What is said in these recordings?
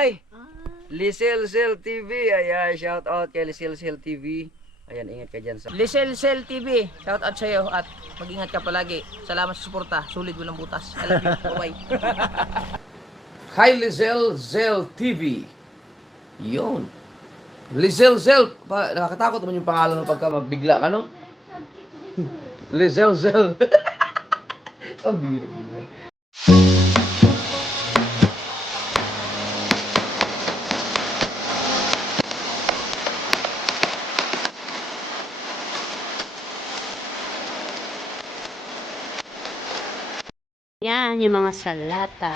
Ay, Liselcel TV. Ayan, shout out kay Liselcel TV. Ayan, ingat ka dyan sa Liselcel TV. Shout out sa'yo at mag-ingat ka palagi. Salamat sa suporta. Sulit mo ng butas. I love you. Bye-bye. Hi, Liselcel TV. Yun. Liselcel. Nakakatakot naman yung pangalan ng pagka magbigla ka, no? Liselcel. Ang beautiful. Yan, yung mga salata.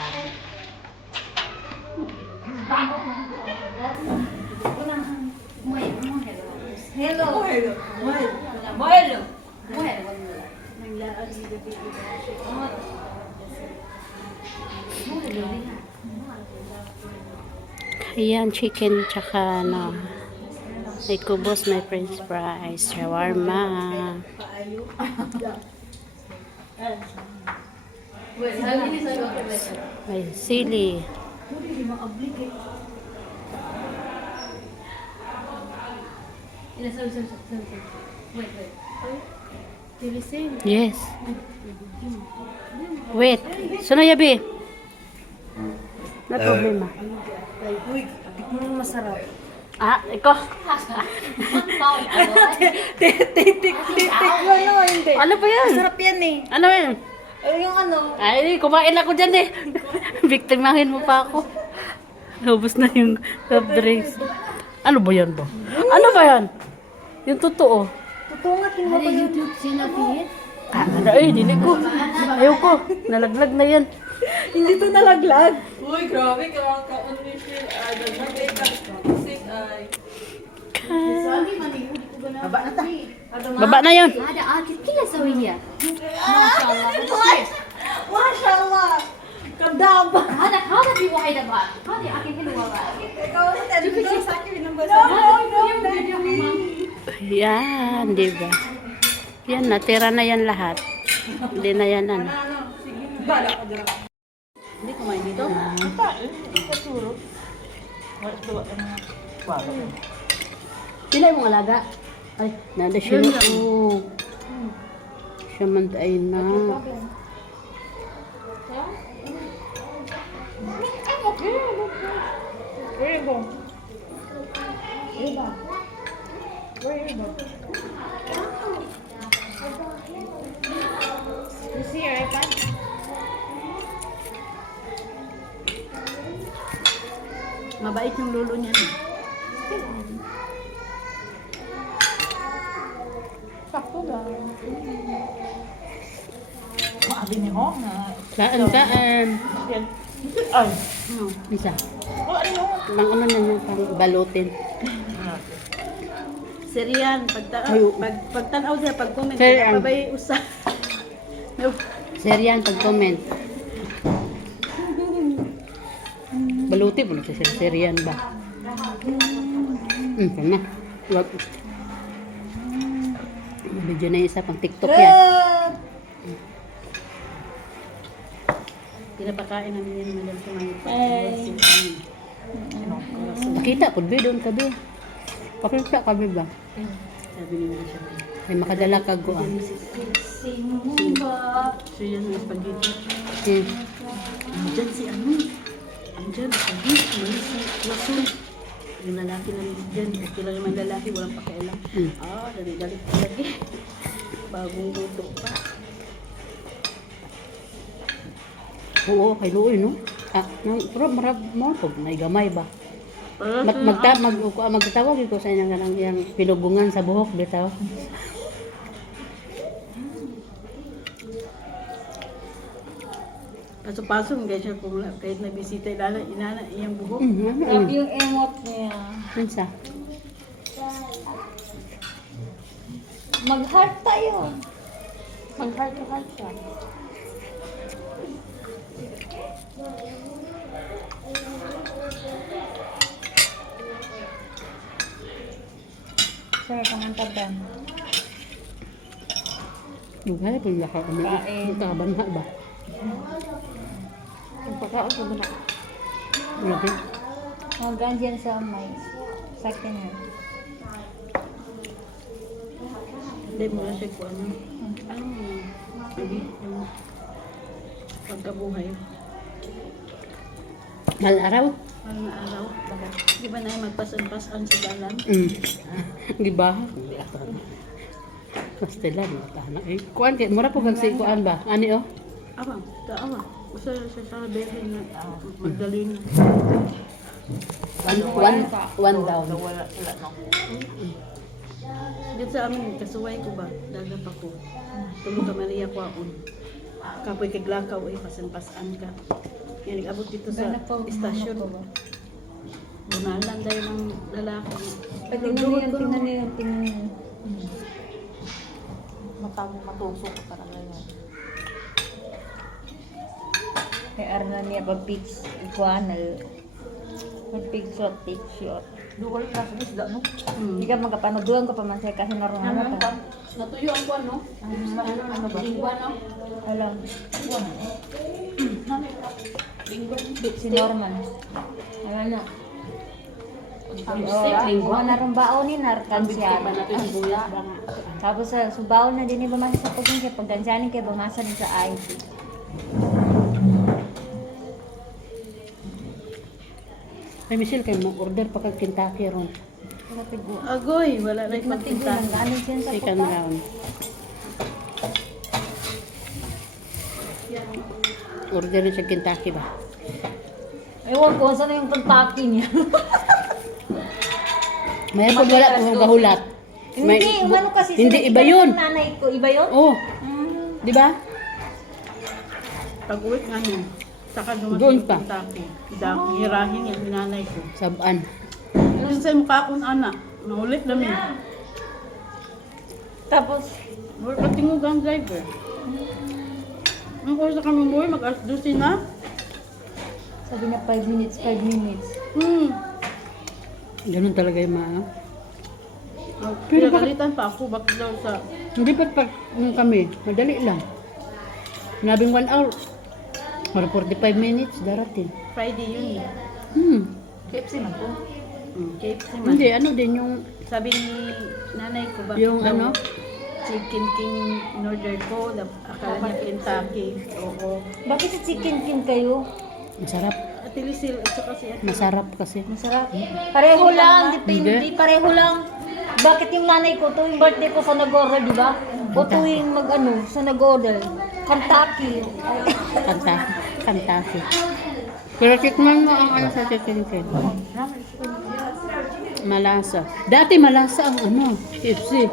Ayan, chicken tsaka ano. May kubos, may french fries, shawarma. May sili. Yes. Wait. Sino yabi? May problema. Masarap. Ah, ikaw. Titik. Ano, hindi. Ano ba yan? Masarap yan eh. Ano yan? Yung ano. Ay, kumain ako dyan eh. Biktimahin mo pa ako. Lubos na yung soft drinks. Ano ba yan ba? Ano ba yan? Yung totoo. Totoo nga, tingnan ko YouTube sinapit. Dili ko. Ayoko. Nalaglag na yan. Hindi to nalaglag. Uy, grabe ka mga ka-only feel. Baba na yun. Mashallah. Kadaba. Ikaw sa television sa akin ng basa. Yan, di ba? Yan, natira na yan lahat. Hindi na yan ano. Hindi kumain dito? Sila yung alaga? Ay, nada siya na. Oh. Siya man tayo na. Mabait yung lolo niya. Sakto lang. Maabi niya ko na. Kaan. Ay, Isa. ano? Pang ano na yun, pang balutin. Sir Yan, pagtanaw siya, pag-comment, Sir Yan. pabay usa. Sir yan, pag-comment. Baluti mo na siya, sir yan ba? Sana. Wag. Video na isa, pang TikTok yan. Pinapakain namin yan, madam sa mga Nakita po, be, doon ka, be. Pakita ka, be ba? Sabi niya siya. Ay, makadala ka go, ah. So yan ang spaghetti. Andyan si ano? Andyan, spaghetti. May si Lasun. Yung lalaki lang dyan. Kasi lang yung lalaki, walang pakialam. Dali-dali pa lagi. Bagong luto pa. Oo, kay Luoy, no? Pero marap mo, pag may gamay ba? Magtatawag ko sa inyo kanang yung pinugungan sa buhok, bitaw. Paso-paso, guys, siya kung kahit nabisita, inana iyang buhok. Grabe yung emot niya. Minsa? Mag-heart tayo. Mag-heart to heart siya. Sir, kamantag ba? Dugay po yung kami. Ito ka banha ba? Ang pagkaon ko ba na? Lagi. Hanggang dyan sa may second hand. Hindi mo na siya kung ano. Yung pagkabuhay. Mahal araw? Mahal na araw. Di ba na magpasan-pasan sa dalan? Di ba? Hindi ako. Pastilan. Kuan kay mura po kagsi kuan ba? Ani oh? Awang, awang. Usa sa sabihin na magdaling. One down. Dito sa amin, kasuway ko ba? Daga pa ko. Tulog ka Maria Kwaon. Kapoy kaglakaw ay pasan-pasan ka. Yan, nag-abot dito sa istasyon. Bunalan dahil ng lalaki. Tingnan niyo yan. Matusok ka talaga yan. Kaya arna niya pag-pitch, iguanal. Mag-pitch shot, take shot. Duwal ka sa isda, no? Hindi ka magkapanoduan ka pa man siya kasi naroon pa. Natuyo ang kwan, no? Ano ba? Lingwan, no? Alam. Lingwan. Si Norman. Ayan na. Lingwan. Mga narumbaon ni Narkan siya. Pa natin ang buyas ba nga. Tapos sa subaw na din bumasa sa pusin kaya pagdansyanin kaya bumasa din sa IT. Ay Michelle kay mo order pa kag Kentucky ron. Matigo. Agoy, wala na Matigo ipagpunta. lang. Galing siya sa Second puta. round. Order rin sa Kentucky ba? Ewan ko, saan na yung Kentucky niya? May po wala kung kahulat. Hindi, umano kasi Hindi sila- iba yun. ng nanay ko. Iba yun? Oh, di ba? Pag-uwi nga niya, saka Doon dumating pa. yung Kentucky. Hirahin yung minanay ko. Saban. Yung sa mukha akong anak, naulit namin. Tapos, Wala patingog ang driver. Ang kursa kami umuwi, mag-alas 12 na. sabi niya 5 minutes, 5 minutes. Ganun talaga yung mga. Pero galitan pa ako, bakit daw sa... Hindi pa pag kami, madali lang. Nabing 1 hour. Mara 45 minutes, darating. Friday yun eh. KFC man po. KFC man. Hindi, ano din yung, Sabi ni nanay ko, bakit yung daw ano, Chicken King in order ko, akala niya Kentucky. Oo. Bakit sa chicken king kayo? masarap. At Ilisil, at saka si Masarap kasi. Masarap. Pareho lang, depende, Hindi. pareho lang. Bakit yung nanay ko, tuwing birthday ko sa Nagora, di ba? O tuwing mag-ano, sa Nagora, Kentucky. Kentucky. Pero tikman mo ang ano sa chicken king. Malasa. Dati malasa ang ano, KFC.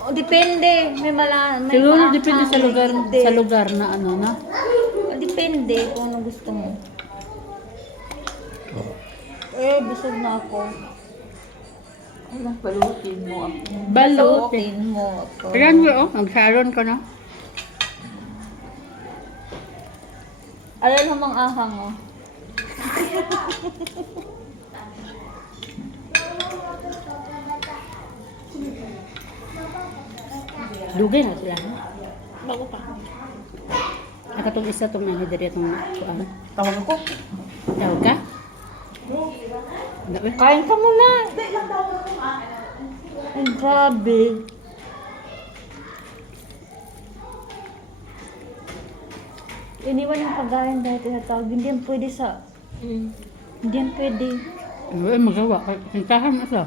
O depende, may Siguro maanghang, depende sa may lugar, hindi. sa lugar na ano na. O, depende kung ano gusto mo. Busog na ako. Balutin mo ako. Balot. Balutin mo ako. Ayan mo, oh, nag-sharon ka na. Alal humang ahang, oh. Dugay na sila. bago pa. Aka itong isa itong ano, dari itong kuan. Tawag ko. Tawag ka? Dapat. Kain ka muna. Ay, grabe. Iniwan yung pagkain dahil tinatawag. Hindi yan pwede sa... Hindi yan pwede. Ay, magawa. Kintahan mo sa.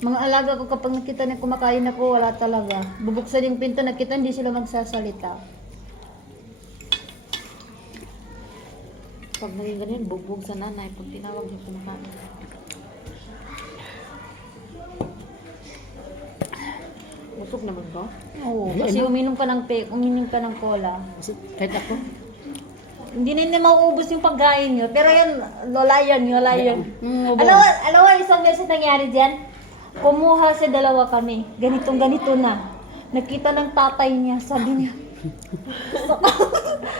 Mga alaga ko kapag nakita na kumakain ako, wala talaga. Bubuksan yung pinto, nakita hindi sila magsasalita. Pag naging ganyan, bugbog sa nanay pag tinawag yung kumakain. Busog naman ba? Oo, kasi uminom ka ng cola. Kahit ako. Hindi na nila mauubos yung pagkain nyo. Pero yan, lola yan. Mm, Alam mo, isang beses nangyari dyan? Kumuha sa dalawa kami. Ganitong ganito na. Nakita ng tatay niya, sabi niya,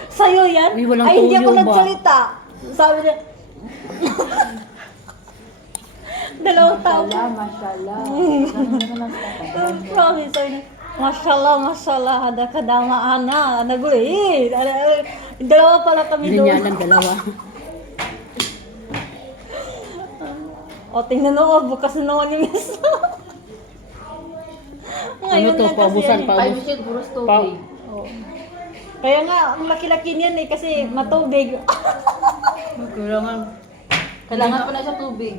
sa'yo yan? Uy, walang Ay, hindi ako tuyo ba? nagsalita. Sabi niya, dalawang tao. Mashallah. Promise, sabi niya, mashallah, hada kadama ana, naguli. Dalawa pala kami Hindi niya doon. alam dalawa. O, tingnan mo, bukas na naman yung isa. Ano to, paubusan, Ay, paubos. Michelle, puros Pa- tubig. Oo. Kaya nga, ang laki-laki niyan eh, kasi matubig. Kailangan pa na siya tubig.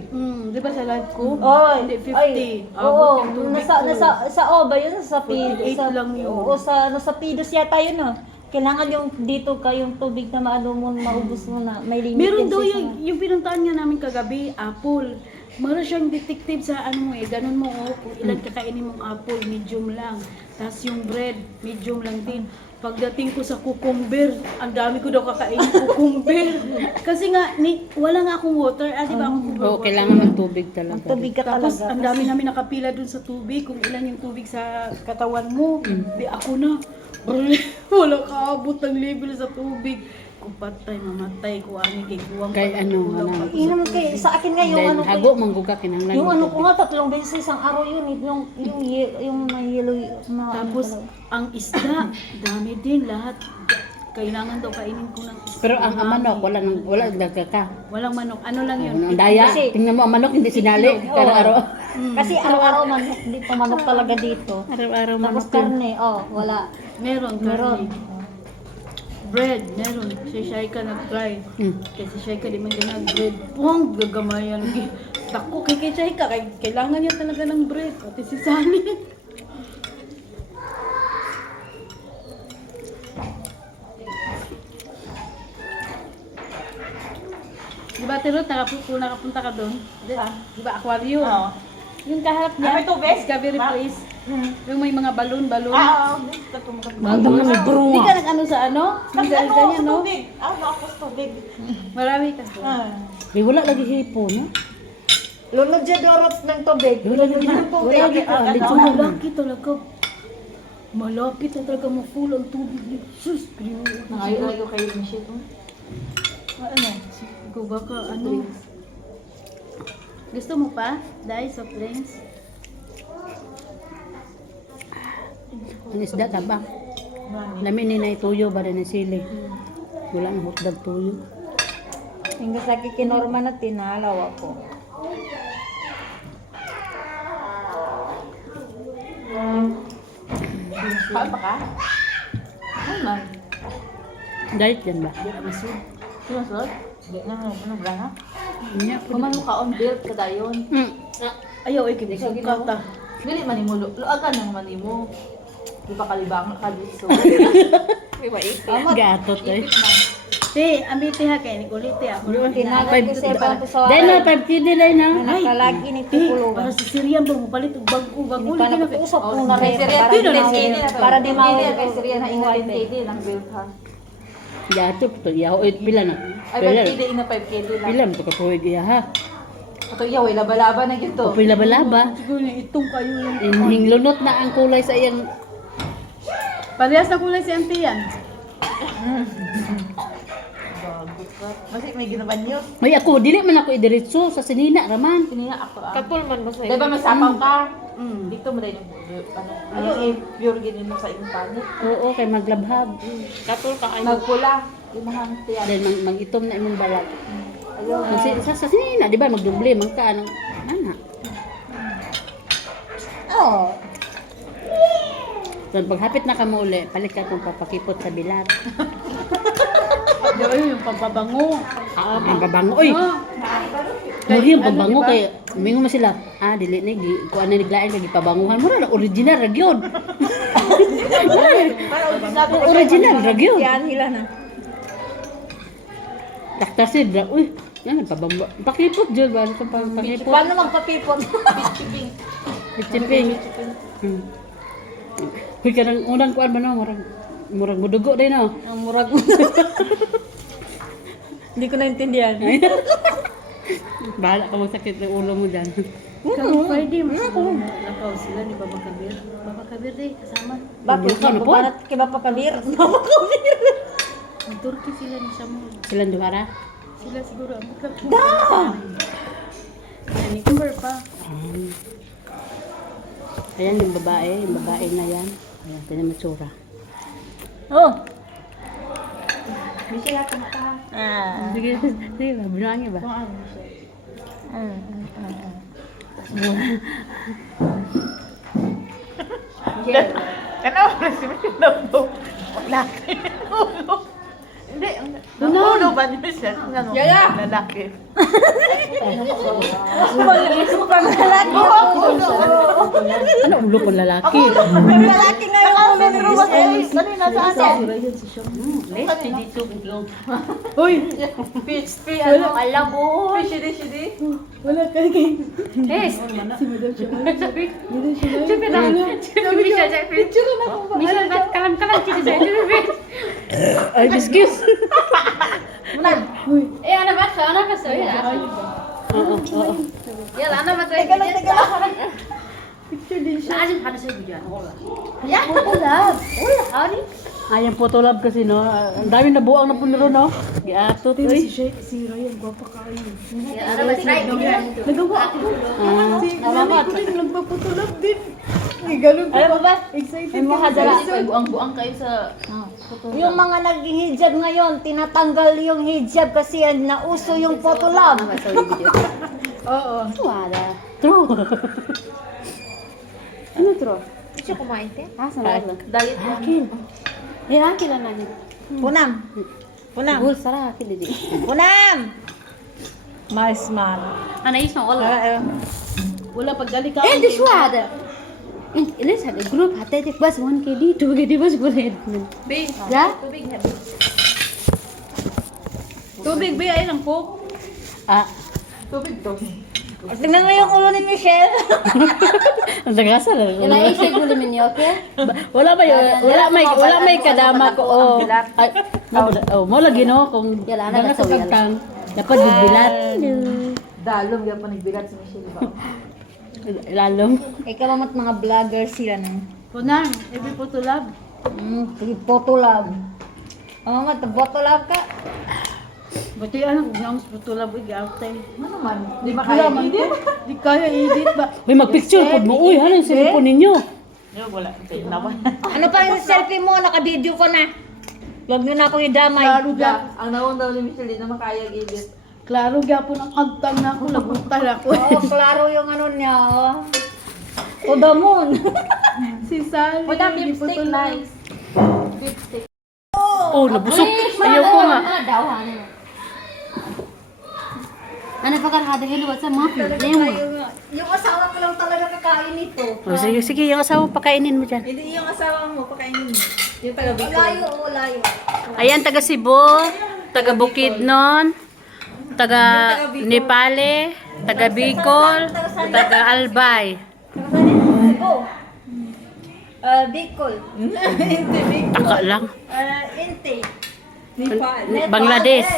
Di ba sa live ko? Oy, Hindi, 50. ay, Abot oo, yung tubig nasa O ba yun? Sa Pido. 48 Sa, lang yun. Oo, sa Pidos yata yun ah. Kailangan yung dito ka, yung tubig na maano mo, maubos mo na. May limit Meron yan daw sa yung pinuntahan nga namin kagabi, apple. Meron siyang detective sa ano mo eh, ganun mo oh, kung ilan kakainin mong apple, medium lang. Tapos yung bread, medium lang din. Pagdating ko sa cucumber, ang dami ko daw kakainin cucumber. Kasi nga, wala nga akong water. Di ba akong Oo, kailangan ng tubig talaga. Tubig ka Tapos talaga. ang dami namin nakapila dun sa tubig, kung ilan yung tubig sa katawan mo. Di ako na. Wala kaabot ng level sa tubig. Kung patay, mamatay ko ani kay kuwang. Kay ano, ano. Inom kay, sa akin nga yung Then, ano ko. hago, mangguga, kinanglan. Yung ano ko nga, 3 beses sa isang araw yun. Yung may yellow na Tapos, ang isda, dami din lahat. Kailangan daw kainin ko ng isda. Pero ang manok, wala nagkaka. Walang manok. Ano lang yun? Ang daya, Kasi- tingnan mo ang manok, hindi sinali. Kada araw. Kasi araw-araw manok dito, manok talaga dito. Araw-araw manok. Tapos karne, wala. Meron. Meron. Bread, meron. Si Shaika nag-try. Hmm. Kasi Shaika di man din nag-bread. Pong, gagamayan. Tako kay Shaika. Kailangan niya talaga ng bread. Pati si Sunny. Di ba, Tirot, nakapunta ka doon? Di ba, aquarium? Oo. Yung kaharap niya, Discovery Place. Yung may mga balon. Ang dami may Hindi ka nag-ano sa ano? Yung ganyan, no? Marami ka. Eh, wala lagi hipo, no? Lunod siya dorot ng tubig. Wala lagi Ang hipo. malaki talaga. Malapit na talaga ma-full ang tubig niya. Sus, piyo. Nangayo-ayo kayo, Michelle. Ano? Ikaw ba ka, ano? Gusto mo pa? Dahil soft drinks? Ang isda ka ba? Lamin ni na tuyo ba rin ang sili? Wala na hotdog tuyo. Hingga sa kinorma na tinalaw ako. Kain pa ka? Ay, man. Diet yan ba? Sinusod? Hindi na, ano ba na? Niya. Kumano ka on build ka dayon. Ayaw, ay kibig ka ta. Dili manimo luagan ng manimo. Di ba kalibang ka dito? Gatot eh. Te, amiti ha kayo, Nicolite ako. Tinagal ko siya pa sa Dahil na, 5 kg dahil na. nakalagi ni Te, Pipulo. para sa Syrian ba mo palit og bago Hindi pa nakapag-usap ko na rin. Kay Syria, Para di mawala kay Syria na buhay ingat ba. KD ng build ha. Gatot to. Yaw, pila na. Ay, Pila. 5 KD ina 5 KD lang. Pila mo to kapuwig iya ha. Ato yaw, laba-laba na gyud to. Pila balaba. Siguro niya, itong kayo yung... Inhing lunot na ang kulay sa iyang. Parehas na kulay si Auntie yan. Kasi may ginaban yun. May ako, dili man ako idiretso sa sinina raman. Kanina ako Kapul man ba sa'yo? Di ba may sapaw ka? Mm. Dito mo rin yung ano, pure ginin mo sa iyong panit. Oo, kay maglabhag. Magpula. Yung mga tiyan. Dahil mag-itom na imong balag. Sa sinina, di ba? Magdumble, magka, ano, ana. Oo. So, paghapit na ka mo uli, palit ka itong papakipot sa bilat. Di ba yun, yung pampabango. Ang babango, oy! Muli yung pabango kay, mingo mo sila, dili na, kung ano naglain, kay pabanguhan mo na, original, ragyod. Original, ragyod. Yan hila na. Taktasid, uy, yan, pabango. Pakipot, dyan ba? Pakipot. Paano magpapipot? Chiping. Uy, kanang unang kuan ba no? Murag mudugo din no? Ang murag mo. Hindi ko naintindihan. Bahala ka magsakit ng ulo mo dyan. Kung Friday, mas nakaw sila ni Baba Kabir. Baba Kabir din, kasama. Bakit? Ano po? Barat kay Bapa Kabir? Bapa Kabir. Nag-Turkey sila ni Samuel. Silang duwara? Sila siguro ang magkakita. Yan, ni Kumber pa. Ayan yung babae na yan. Ayan, tinan mo tsura. Oh. Sige, sige ba? Binuangin ba? Ano ba si Michelle? Lalaki. Hindi, ang ulo ba ni Michelle? Ano? Lalaki. Ano ulo ko lalaki? Lalaki nga yung ulo ni Michelle. Kanina sa ano? Uy, Ano? Alam mo. Shidi. wala ka kay. Yes. Si Madam siya. Chupin na. Chupin siya. Picture na ako. Michelle, ba't kalam-kalam chupin siya? Ay, excuse. Eh, ano ba? Ano ka sa'yo? Yala, ano ba sa'yo? Teka lang. Picture din siya. Naajin ka na sa'yo dyan. Yeah, wala. Ano? Ayang photolab kasi no. Ang dami na buang na puniro no. Giatot Pero oy. si Ryan, gwapa ka kayo. Ano ba sa'yo? Nagawa ako. Ah, Si nanay ko din nagpapatulog din. Ganun ko. Alam mo ba? Excited May mga ka. dala. Buang-buang kayo sa... Yung mga nag-hijab ngayon, tinatanggal yung hijab kasi nauso yung photolab. Oo. wala. True. Ano true? Gusto kumain, te? Ah, sarap lang. Diet mo. Akin. Eh, akin lang natin. Punam. Punam. Bul, sarap akin din. Punam. Mas. Ano ismo wala. Wala pagdali ka. Eh, dishwada. Ilis ada group hati थे बस 1 KD 2 KD बस बोले Bing. ya Tubig na. Tubig, be, ayun ang coke. ah Tingnan mo yung ulo ni Michelle. ang tagasa lang Ilaisig mo namin niyo, okay? wala may kadama ko oh ay mo lagi no kung Yala, mga na, sa yala. pagkang dapat bibilat Dalom yung pa nagbigat si Michelle ba? lalong Ikaw mga vlogger sila na. Kunang, every photolab. Photolab. Mama, photolab ka. Bati ano, yung photolab, i-outtay. Ano man? Di ba kaya edit? Di kaya edit ba? may magpicture pod mo uy ano yung cellphone ninyo Yung wala. Ito naman. Ano pa yung selfie mo? Naka-video ko na. Huwag nyo na akong idamay. Klaro ga, Ang naon daw ni Michelle, di naman kaya edit. klaro ga po ng agtang na ako, lagutan ako. Oo, klaro yung ano niya, oh. To the moon. Si Sally, Punam, di lipstick, photolab. nice. oh nabusog ayaw ko nga Daw, ano? Ano pa karhada hilo sa mga lemon. Yung asawa ko lang talaga kakain nito. oh, sige yung asawa pakainin mo dyan Hindi yung asawa mo, pakainin mo. Yung taga Bicol. Layo. ayan taga Cebu taga Bukidnon taga Nepale taga Bicol taga Albay Go. Bicol. taka lang Inte. Bangladesh.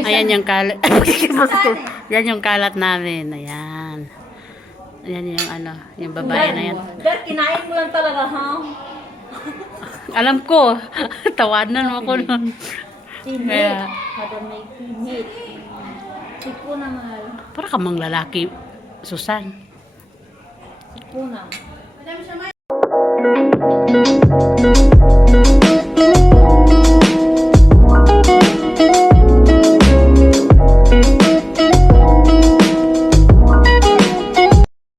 Ayan yung kalat. Yan yung kalat namin. Ayan. Ayan yung ano, yung babae na yan. Pero kinain mo lang talaga, ha? Alam ko. Tawanan mo ko nun. Kaya, Hada may pinit. Sipo na, mahal. para ka mang lalaki, Susan. Sipo na.